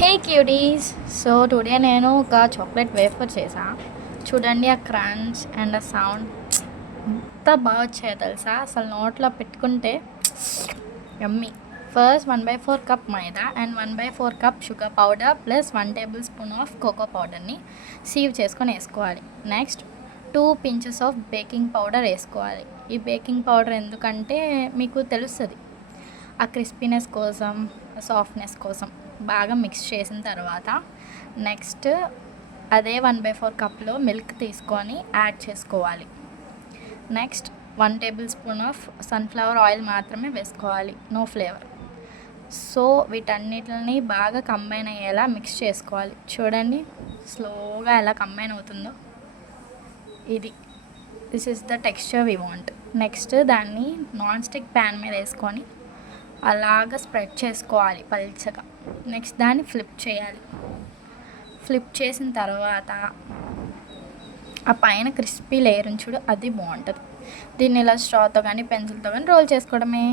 హే cuties. So today నేను ఒక chocolate wafer చేసా. చూడండి ఆ క్రంచ్ అండ్ ఆ సౌండ్ ఎంత బాగా వచ్చాయో తెలుసా. అసలు నోట్లో పెట్టుకుంటే yummy. First 1/4 cup maida and 1/4 cup sugar powder plus 1 table spoon of cocoa పౌడర్ని సీవ్ చేసుకొని వేసుకోవాలి. Next 2 pinches of baking powder వేసుకోవాలి. ఈ బేకింగ్ పౌడర్ ఎందుకంటే మీకు తెలుస్తుంది, ఆ క్రిస్పీనెస్ కోసం, సాఫ్ట్నెస్ కోసం. బాగా మిక్స్ చేసిన తర్వాత నెక్స్ట్ అదే 1/4 కప్లో మిల్క్ తీసుకొని యాడ్ చేసుకోవాలి. Next 1 table spoon of sunflower oil మాత్రమే వేసుకోవాలి, నో ఫ్లేవర్. సో వీటన్నిటిని బాగా కంబైన్ అయ్యేలా మిక్స్ చేసుకోవాలి. చూడండి స్లోగా ఎలా కంబైన్ అవుతుందో. This is the texture we want. Next దాన్ని నాన్ స్టిక్ ప్యాన్ మీద వేసుకొని అలాగ స్ప్రెడ్ చేసుకోవాలి పల్చగా. నెక్స్ట్ దాన్ని ఫ్లిప్ చేయాలి. ఫ్లిప్ చేసిన తర్వాత ఆ పైన క్రిస్పీ లేయర్ చూడు, అది బాగుంటుంది. దీన్ని ఇలా స్ట్రాతో కానీ పెన్సిల్తో కానీ రోల్ చేసుకోవడమే.